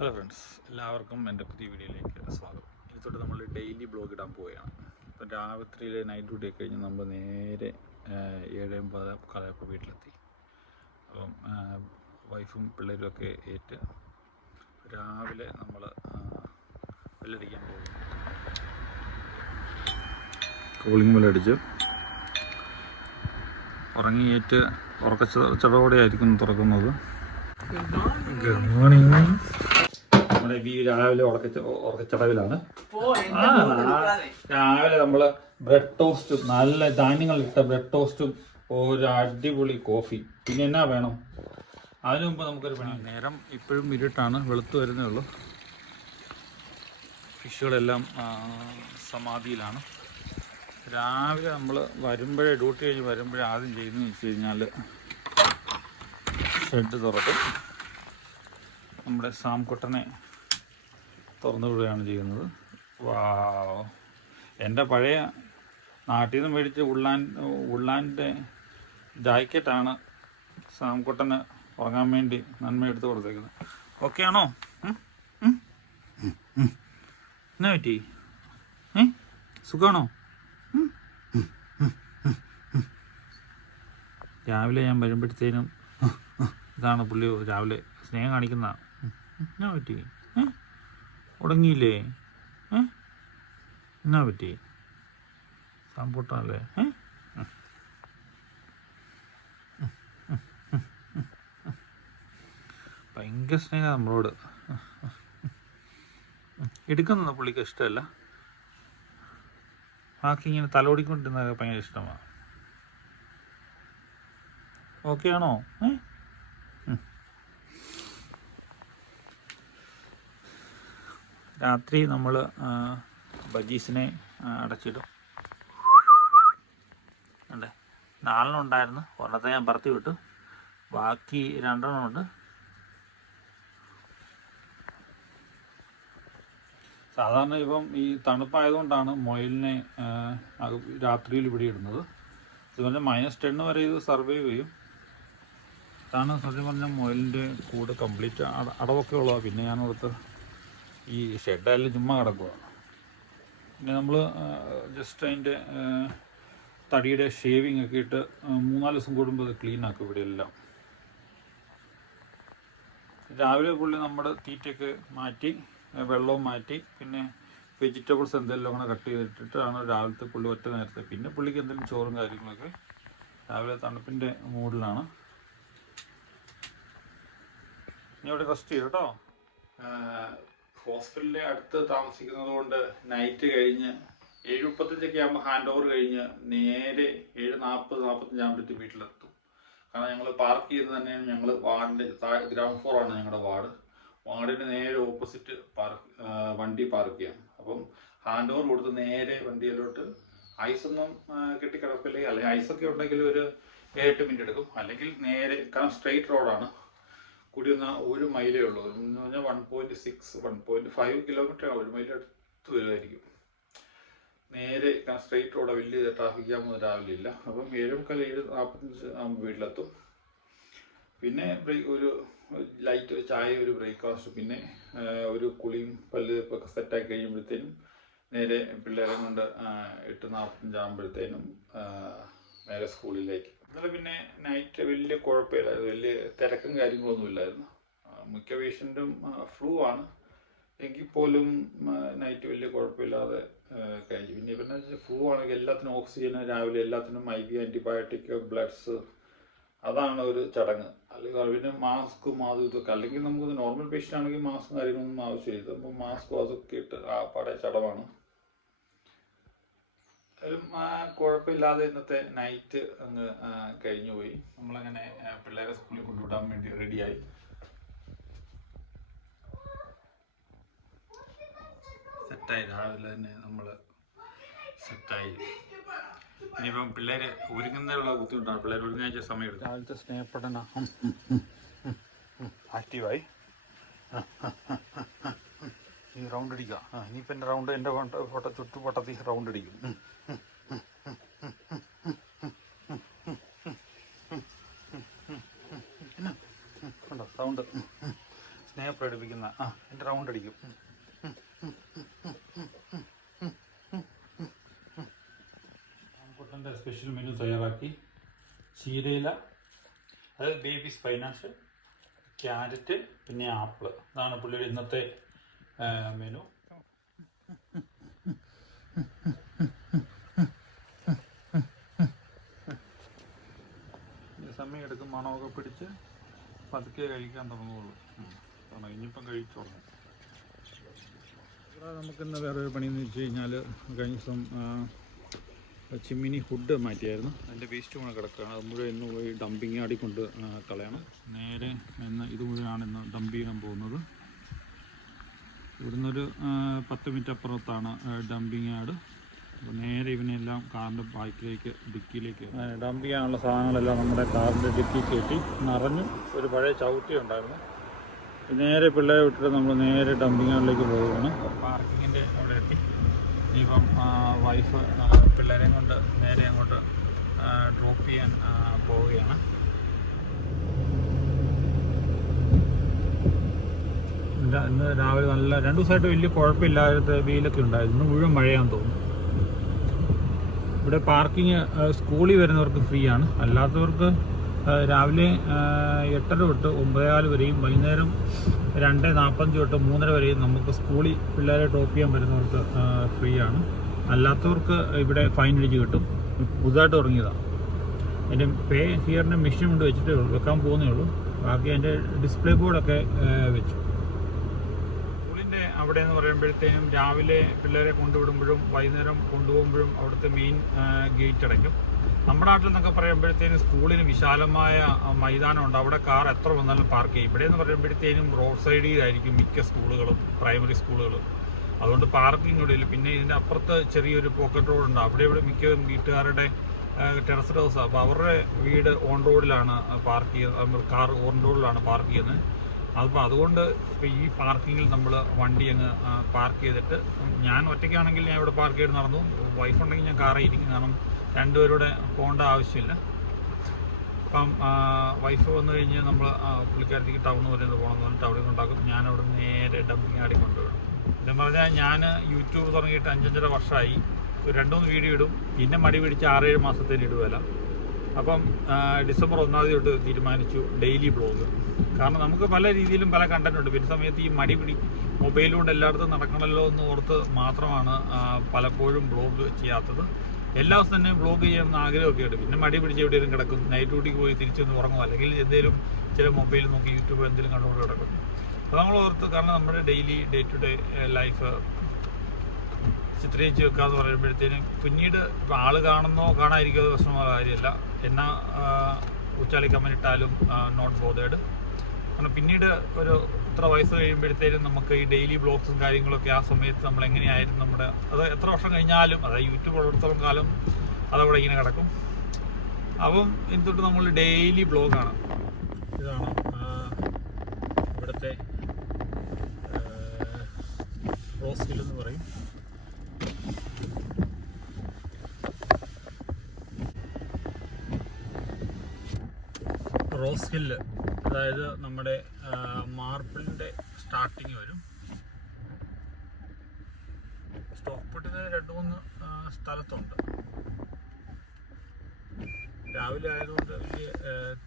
Hello friends എല്ലാവർക്കും എന്റെ പുതിയ വീഡിയോയിലേക്ക് സ്വാഗതം. ഇനി തൊട്ട് നമ്മൾ ഡെയിലി ബ്ലോഗ് ഇടാൻ പോവുകയാണ്. ഇപ്പം രാത്രിയിലെ നൈറ്റ് ഡ്യൂട്ടി കഴിഞ്ഞ് നമ്മൾ നേരെ ഏഴ് എൺപത് കാലയപ്പോൾ വീട്ടിലെത്തി. അപ്പം വൈഫും പിള്ളേരും ഒക്കെ ഏറ്റ് രാവിലെ നമ്മൾ വെല്ലടിക്കാൻ പോകും കൂളിംഗ് വെല്ലടിച്ച് ഉറങ്ങിയേറ്റ് ഉറക്കച്ചടവോടെ ചടപടിയായിരിക്കും തുറക്കുന്നത്. ഗുഡ് മോർണിംഗ് ഈ രാവിലെ ഉറക്ക ഉറക്കച്ചടവിലാണ് രാവിലെ നമ്മൾ ബ്രെഡ് ടോസ്റ്റും നല്ല ധാന്യങ്ങൾ ഇട്ട ബ്രെഡ് ടോസ്റ്റും ഒരു അടിപൊളി കോഫി. പിന്നെ എന്നാ വേണം? അതിനു മുമ്പ് നമുക്കൊരു പണി. നേരം ഇപ്പോഴും ഇരുട്ടാണ്. വെളുത്ത് വരുന്നേ ഉള്ളൂ. ഫിഷുകളെല്ലാം സമാധിയിലാണ്. രാവിലെ നമ്മൾ വരുമ്പോഴേ ഡ്യൂട്ടി കഴിഞ്ഞ് വരുമ്പോഴേ ആദ്യം ചെയ്യുന്നതെന്ന് വെച്ച് കഴിഞ്ഞാൽ ഷെഡ് തുറക്കും. നമ്മുടെ സാംകുട്ടനെ തുറന്നു വിടുകയാണ് ചെയ്യുന്നത് എന്റെ പഴയ നാട്ടിൽ നിന്ന് മേടിച്ച ഉള്ളാൻ ഉള്ളാന്റെ ജാക്കറ്റാണ് സാംകുട്ടന് ഉറങ്ങാൻ വേണ്ടി നന്മ എടുത്ത് കൊടുത്തേക്കുന്നത്. ഓക്കെ ആണോ. എന്നാ പറ്റി? സുഖമാണോ. രാവിലെ ഞാൻ വരുമ്പോഴത്തേനും ഇതാണ് പുള്ളി രാവിലെ സ്നേഹം കാണിക്കുന്ന. എന്നാ പറ്റി? ഉടങ്ങിയില്ലേ? ഏ? എന്നാ പറ്റി? സാമ്പൂട്ടല്ലേ ഏ. ഭയങ്കര സ്നേഹം നമ്മളോട്. എടുക്കുന്ന പുള്ളിക്ക് ഇഷ്ടമല്ല. ബാക്കി ഇങ്ങനെ തലോടിക്കൊണ്ടിരുന്ന ഭയങ്കര ഇഷ്ടമാണ്. ഓക്കെ ആണോ? ഏ? രാത്രി നമ്മൾ ബജീസിനെ അടച്ചിടും. അല്ലേ നാലെണ്ണം ഉണ്ടായിരുന്നു. ഒരെണ്ണത്തെ ഞാൻ പറത്തി വിട്ടു. ബാക്കി രണ്ടെണ്ണം ഉണ്ട്. സാധാരണ ഇപ്പം ഈ തണുപ്പായതുകൊണ്ടാണ് മൊയിലിനെ രാത്രിയിൽ ഇവിടെ ഇടുന്നത്. ഇതുപോലെ മൈനസ് ടെൻ വരെ ഇത് സർവൈവ് ചെയ്യും. ഇതാണ് സത്യം പറഞ്ഞാൽ മൊയിലിന്റെ കൂട് കംപ്ലീറ്റ് അടവൊക്കെ ഉള്ളതാണ്. പിന്നെ ഞാൻ ഈ ഷെഡായാലും ചുമ്മാ കിടക്കുക പിന്നെ നമ്മൾ ജസ്റ്റ് അതിന്റെ തടിയുടെ ഷേവിങ് ഒക്കെ ഇട്ട് മൂന്നാൽ ദിവസം കൂടുമ്പോൾ അത് ക്ലീൻ ആക്കും ഇവിടെ എല്ലാം. രാവിലെ പുള്ളി നമ്മുടെ തീറ്റയൊക്കെ മാറ്റി വെള്ളവും മാറ്റി പിന്നെ വെജിറ്റബിൾസ് എന്തെങ്കിലും അങ്ങനെ കട്ട് ചെയ്തിട്ടിട്ടാണ് രാവിലത്തെ പുള്ളി ഒറ്റ നേരത്തെ. പിന്നെ പുള്ളിക്ക് എന്തെങ്കിലും ചോറും കാര്യങ്ങളൊക്കെ രാവിലെ തണുപ്പിന്റെ മൂഡിലാണ്. ഇനി ഇവിടെ റെസ്റ്റ് ചെയ്യും കേട്ടോ. ഹോസ്പിറ്റലിന്റെ അടുത്ത് താമസിക്കുന്നത് കൊണ്ട് നൈറ്റ് കഴിഞ്ഞ് ഏഴ് മുപ്പത്തഞ്ചൊക്കെ ആകുമ്പോൾ ഹാൻഡ് ഓവർ കഴിഞ്ഞ് നേരെ ഏഴ് നാൽപ്പത് നാൽപ്പത്തഞ്ച് ആകുമ്പോഴത്തേക്ക് വീട്ടിലെത്തും. കാരണം ഞങ്ങൾ പാർക്ക് ചെയ്ത് തന്നെ ഞങ്ങൾ വാർഡിന്റെ ഗ്രൗണ്ട് ഫ്ലോർ ആണ് ഞങ്ങളുടെ വാർഡ്. വാർഡിന് നേരെ ഓപ്പോസിറ്റ് പാർക്ക് വണ്ടി പാർക്ക് ചെയ്യാം അപ്പം ഹാൻഡ് ഓവർ കൊടുത്ത് നേരെ വണ്ടിയിലോട്ട് ഐസൊന്നും കെട്ടിക്കിടപ്പില്ലേ? അല്ലെങ്കിൽ ഐസൊക്കെ ഉണ്ടെങ്കിൽ ഒരു ഏഴെട്ട് മിനിറ്റ് എടുക്കും. അല്ലെങ്കിൽ നേരെ കാരണം സ്ട്രെയിറ്റ് റോഡാണ് കൂടി വന്നാൽ ഒരു മൈലേ ഉള്ളൂ. എന്ന് പറഞ്ഞാൽ one point six one point five kilometre ഒരു മൈൽ അടുത്ത് വരുമായിരിക്കും നേരെ സ്ട്രെയിറ്റ് റോഡ് വലിയ ട്രാഫിക് ജാമൊന്നും രാവിലെ ഇല്ല. അപ്പം ഏഴുമുക്കാൽ ഏഴ് നാൽപ്പത്തഞ്ച് ആകുമ്പോൾ വീട്ടിലെത്തും. പിന്നെ ഒരു ലൈറ്റ് ചായ ഒരു ബ്രേക്ക്ഫാസ്റ്റ് പിന്നെ ഒരു കുളിയും പല്ല് ഒക്കെ സെറ്റാക്കി കഴിയുമ്പോഴത്തേനും നേരെ പിള്ളേരെ കൊണ്ട് എട്ട് നാൽപ്പത്തഞ്ച് ആകുമ്പോഴത്തേനും നേരെ സ്കൂളിലേക്ക് ഇന്നലെ പിന്നെ നൈറ്റ് വലിയ കുഴപ്പമില്ലായിരുന്നു വലിയ തിരക്കും കാര്യങ്ങളൊന്നും ഇല്ലായിരുന്നു. മിക്ക പേഷ്യന്റും ഫ്ലൂ ആണ്. എങ്കിൽ പോലും നൈറ്റ് വലിയ കുഴപ്പമില്ലാതെ കഴിഞ്ഞു പിന്നെ പിന്നെ ഫ്ലൂ ആണെങ്കിൽ എല്ലാത്തിനും ഓക്സിജൻ രാവിലെ എല്ലാത്തിനും ഐ വി ആന്റിബയോട്ടിക് ബ്ലഡ്സ് അതാണ് ഒരു ചടങ്ങ്. അല്ലെങ്കിൽ പിന്നെ മാസ്കും അതും ഇതൊക്കെ. അല്ലെങ്കിൽ നമുക്ക് നോർമൽ പേഷ്യന്റ് ആണെങ്കിൽ മാസ്കും കാര്യങ്ങളൊന്നും ആവശ്യമില്ല. അപ്പോൾ മാസ്കും അതൊക്കെ ഇട്ട് ആ പടയ ചടവാണ്. ഒരു കുഴപ്പമില്ലാതെ ഇന്നത്തെ നൈറ്റ് അങ്ങ് കഴിഞ്ഞു പോയി. നമ്മളങ്ങനെ പിള്ളേരെ സ്കൂളിൽ കൊണ്ടുവിടാൻ വേണ്ടി റെഡിയായി സെറ്റായി രാവിലെ തന്നെ നമ്മൾ സെറ്റായി ഇനിയിപ്പം പിള്ളേര് ഒരുങ്ങുന്നതിനുള്ള ബുദ്ധിമുട്ടാണ്. പിള്ളേർ ഒരുങ്ങാഴ്ച സമയം എടുക്കും രാവിലത്തെ സ്നേഹപ്പെടന ആക്റ്റീവായി ഈ റൗണ്ട് അടിക്കുക. ഇനിയിപ്പോൾ എന്റെ റൗണ്ട് എന്റെ ഫോട്ടോ ചുറ്റുപട്ടത്തിൽ റൗണ്ട് അടിക്കും. സൗണ്ട് സ്നേഹപ്രകടനം അടുപ്പിക്കുന്ന ആ എന്റെ റൗണ്ട് അടിക്കും. കുട്ടന്റെ സ്പെഷ്യൽ മെനു തയ്യാറാക്കി. ചീരയില അതായത് ബേബി സ്പൈനാഷ് ക്യാരറ്റ് പിന്നെ ആപ്പിൾ ഇതാണ് പുള്ളിയുടെ ഇന്നത്തെ മെനു സമയം എടുക്കും മണമൊക്കെ പിടിച്ച്. പതുക്കെ കഴിക്കാൻ തുടങ്ങുള്ളൂ. കാരണം ഇനിയിപ്പം കഴിച്ചു തുടങ്ങും. ഇവിടെ നമുക്കിന്ന് വേറെ ഒരു പണിയെന്ന് വെച്ച് കഴിഞ്ഞാൽ കഴിഞ്ഞ ദിവസം ചിമ്മിനി ഫുഡ് മാറ്റിയായിരുന്നു. അതിന്റെ വേസ്റ്റ് മുഴുവൻ കിടക്കുകയാണ്. അത് മുഴുവൻ ഇന്ന് പോയി ഡംപിങ് ആടി കൊണ്ട് കളയണം. നേരെ ഇന്ന് ഇത് മുഴുവനാണ് ഇന്ന് ഡംപ് ചെയ്യാൻ പോകുന്നത്. ഇവിടുന്ന് ഒരു പത്ത് മിനിറ്റ് അപ്പുറത്താണ് ഡംപിങ് യാർഡ് അപ്പോൾ നേരെ ഇവനെല്ലാം കാറിന്റെ ബാക്കിലേക്ക് ഡിക്കിയിലേക്ക് ഡംപ് ചെയ്യാനുള്ള സാധനങ്ങളെല്ലാം നമ്മുടെ കാറിന്റെ ഡിക്കി കയറ്റി നിറഞ്ഞു ഒരു പഴയ ചവിട്ടി ഉണ്ടായിരുന്നു. നേരെ പിള്ളേരെ വിട്ടിട്ട് നമ്മൾ നേരെ ഡംപിങ് യാർഡിലേക്ക് പോവുകയാണ് പാർക്കിങ്ങിന്റെ അവിടെ എത്തി. ഇപ്പം വൈഫ് പിള്ളേരെയും കൊണ്ട് നേരെ അങ്ങോട്ട് ഡ്രോപ്പ് ചെയ്യാൻ പോവുകയാണ്. ഇന്ന് രാവിലെ നല്ല രണ്ടു ദിവസമായിട്ട് വലിയ കുഴപ്പമില്ലാത്ത വെയിലൊക്കെ ഉണ്ടായിരുന്നു. മുഴുവൻ മഴയാന്ന് തോന്നുന്നു. ഇവിടെ പാർക്കിംഗ് സ്കൂളിൽ വരുന്നവർക്ക് ഫ്രീ ആണ് അല്ലാത്തവർക്ക് രാവിലെ എട്ടര തൊട്ട് ഒമ്പതേകാൽ വരെയും വൈകുന്നേരം രണ്ട് നാൽപ്പത്തഞ്ച് തൊട്ട് മൂന്നര വരെയും നമുക്ക് സ്കൂളിൽ പിള്ളേരെ ഡ്രോപ്പ് ചെയ്യാൻ വരുന്നവർക്ക് ഫ്രീ ആണ് അല്ലാത്തവർക്ക് ഇവിടെ ഫൈൻ അടിച്ച് കിട്ടും. പുതുതായിട്ട് തുടങ്ങിയതാണ് എന്റെ പേ ഹിയറിന്റെ മെഷീൻ കൊണ്ട് വെച്ചിട്ടേ വെക്കാൻ പോകുന്നേ ഉള്ളൂ. ബാക്കി എന്റെ ഡിസ്പ്ലേ ബോർഡൊക്കെ വെച്ചു. അവിടെ എന്ന് പറയുമ്പോഴത്തേനും രാവിലെ പിള്ളേരെ കൊണ്ടുവിടുമ്പോഴും വൈകുന്നേരം കൊണ്ടുപോകുമ്പോഴും അവിടുത്തെ മെയിൻ ഗേറ്റ് അടയ്ക്കും. നമ്മുടെ നാട്ടിൽ നിന്നൊക്കെ പറയുമ്പോഴത്തേനും സ്കൂളിന് വിശാലമായ മൈതാനം മൈതാനമുണ്ട്. അവിടെ കാർ എത്ര വന്നാലും പാർക്ക് ചെയ്യും. ഇവിടെ എന്ന് പറയുമ്പോഴത്തേനും റോഡ് സൈഡിലായിരിക്കും മിക്ക സ്കൂളുകളും പ്രൈമറി സ്കൂളുകളും. അതുകൊണ്ട് പാർക്കിംഗ് ഇവിടെ ഇല്ല പിന്നെ ഇതിന്റെ അപ്പുറത്ത് ചെറിയൊരു പോക്കറ്റ് റോഡ് ഉണ്ട്. അവിടെ ഇവിടെ മിക്ക വീട്ടുകാരുടെ ടെറസ് ഹൗസ് അപ്പോൾ അവരുടെ വീട് ഓൺ റോഡിലാണ് പാർക്ക് ചെയ്യുന്നത് കാർ ഓൺ റോഡിലാണ് പാർക്ക് ചെയ്യുന്നത്. അപ്പോൾ അതുകൊണ്ട് ഇപ്പോൾ ഈ പാർക്കിങ്ങിൽ നമ്മൾ വണ്ടി അങ്ങ് പാർക്ക് ചെയ്തിട്ട് ഞാൻ ഒറ്റയ്ക്കാണെങ്കിൽ ഞാൻ ഇവിടെ പാർക്ക് ചെയ്ത് നടന്നു. വൈഫ് ഉണ്ടെങ്കിൽ ഞാൻ കാറിൽ ഇരിക്കും. കാരണം രണ്ടുപേരുടെ പോകേണ്ട ആവശ്യമില്ല. അപ്പം വൈഫ് വന്നു കഴിഞ്ഞ് നമ്മൾ പുള്ളിക്കാരത്തേക്ക് ടൗൺ വരെ ഒന്ന് പോകണം എന്ന് പറഞ്ഞിട്ട് അവിടെ കൊണ്ടാക്കും ഞാൻ അവിടെ നേരെ ഡംപിങ് ആടി കൊണ്ടുവരും. എന്ന് പറഞ്ഞാൽ ഞാൻ യൂട്യൂബ് തുടങ്ങിയിട്ട് അഞ്ചഞ്ചര വർഷമായി ഒരു രണ്ടുമൂന്ന് വീഡിയോ ഇടും. പിന്നെ മടി പിടിച്ച് ആറേഴ് മാസത്തേന് ഇടുകയല്ല അപ്പം ഡിസംബർ ഒന്നാം തീയതി തൊട്ട് തീരുമാനിച്ചു ഡെയിലി ബ്ലോഗ്. കാരണം നമുക്ക് പല രീതിയിലും പല കണ്ടന്റ് ഉണ്ട്. പിന്നെ സമയത്ത് ഈ മടി പിടി മൊബൈലുകൊണ്ട് എല്ലായിടത്തും നടക്കണമല്ലോ എന്ന് ഓർത്ത് മാത്രമാണ് പലപ്പോഴും ബ്ലോഗ് ചെയ്യാത്തത്. എല്ലാ ദിവസം തന്നെ ബ്ലോഗ് ചെയ്യണമെന്ന് ആഗ്രഹമൊക്കെ ഉണ്ട്. പിന്നെ മടി പിടിച്ച് എവിടെയെങ്കിലും കിടക്കും. നൈറ്റ് ഡ്യൂട്ടിക്ക് പോയി തിരിച്ചൊന്ന് ഉറങ്ങും. അല്ലെങ്കിൽ എന്തെങ്കിലും ചില മൊബൈൽ നോക്കി യൂട്യൂബ് എന്തെങ്കിലും കണ്ടുകൊണ്ട് കിടക്കും. അപ്പോൾ നമ്മൾ ഓർത്ത് കാരണം നമ്മുടെ daily day to day life ചിത്രീകരിച്ച് വെക്കുക എന്ന് പറയുമ്പോഴത്തേനും പിന്നീട് ഇപ്പം ആൾ കാണുന്നോ കാണാതിരിക്കുന്നോ പ്രശ്നമുള്ള കാര്യമല്ല. എന്നാ ഉച്ചാളി കമ്മനിട്ടാലും നോട്ട് ബോധേഡ് കാരണം പിന്നീട് ഒരു ഇത്ര വയസ്സ് കഴിയുമ്പോഴത്തേനും നമുക്ക് ഈ ഡെയിലി ബ്ലോഗ്സും കാര്യങ്ങളൊക്കെ ആ സമയത്ത് നമ്മൾ എങ്ങനെയായിരുന്നു നമ്മുടെ അത് എത്ര വർഷം കഴിഞ്ഞാലും അതായത് യൂട്യൂബ് ഉള്ളിടത്തോളം കാലം അതവിടെ ഇങ്ങനെ കിടക്കും. അപ്പം ഇതൊട്ട് നമ്മൾ ഡെയിലി ബ്ലോഗാണ് ഇതാണ് ഇവിടുത്തെ റോസ് ഹിൽ എന്ന് പറയും. Rose Hill. അതായത് നമ്മുടെ മാർബിളിന്റെ സ്റ്റാർട്ടിങ് വരും. സ്റ്റോക്ക് പൊട്ടിന് രണ്ട് മൂന്ന് സ്ഥലത്തുണ്ട്. രാവിലെ ആയതുകൊണ്ട് വലിയ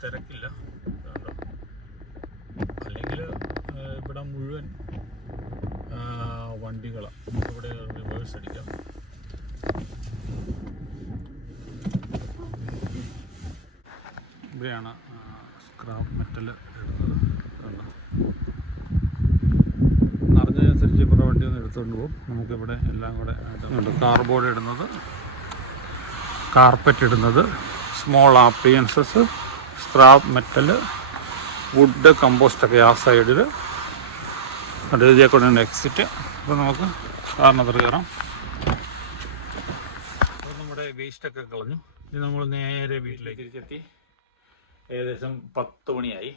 തിരക്കില്ല. കണ്ടോ? അല്ലെങ്കിൽ ഇവിടെ മുഴുവൻ വണ്ടികളാണ് ഇവിടെ റിവേഴ്സ് അടിക്കാം. ഇവിടെയാണ് സ്ക്രാപ്പ് മെറ്റൽ ഇടുന്നത്? നിറഞ്ഞതനുസരിച്ച് ഇവിടെ വണ്ടി ഒന്ന് എടുത്തുകൊണ്ട് പോകും നമുക്കിവിടെ എല്ലാം കൂടെ കാർബോർഡ് ഇടുന്നത്. കാർപ്പറ്റ് ഇടുന്നത്. Small appliances scrap metal wood കമ്പോസ്റ്റൊക്കെ ആ സൈഡിൽ അത് ഇതിൽ കൊണ്ടുണ്ട് എക്സിറ്റ് അപ്പോൾ നമുക്ക് കാറിനകത്ത് കയറാം. അപ്പോൾ നമ്മുടെ വേസ്റ്റൊക്കെ കളഞ്ഞു. ഇനി നമ്മൾ നേരെ വീട്ടിലേക്ക് തിരിച്ചെത്തി. ഏകദേശം പത്ത് മണിയായി.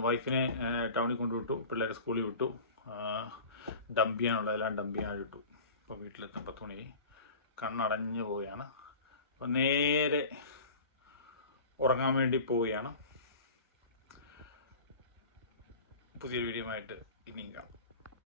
വൈഫിനെ ടൗണിൽ കൊണ്ടുവിട്ടു. പിള്ളേരെ സ്കൂളിൽ വിട്ടു. ഡംപ് ചെയ്യാനുള്ളതെല്ലാം ഡംപ് ചെയ്യാൻ വിട്ടു അപ്പോൾ വീട്ടിലെത്താൻ പത്ത് മണിയായി. കണ്ണടഞ്ഞു പോവുകയാണ്. അപ്പോൾ നേരെ ഉറങ്ങാൻ വേണ്ടി പോവുകയാണ്. പുതിയൊരു വീഡിയോ ആയിട്ട് ഇനി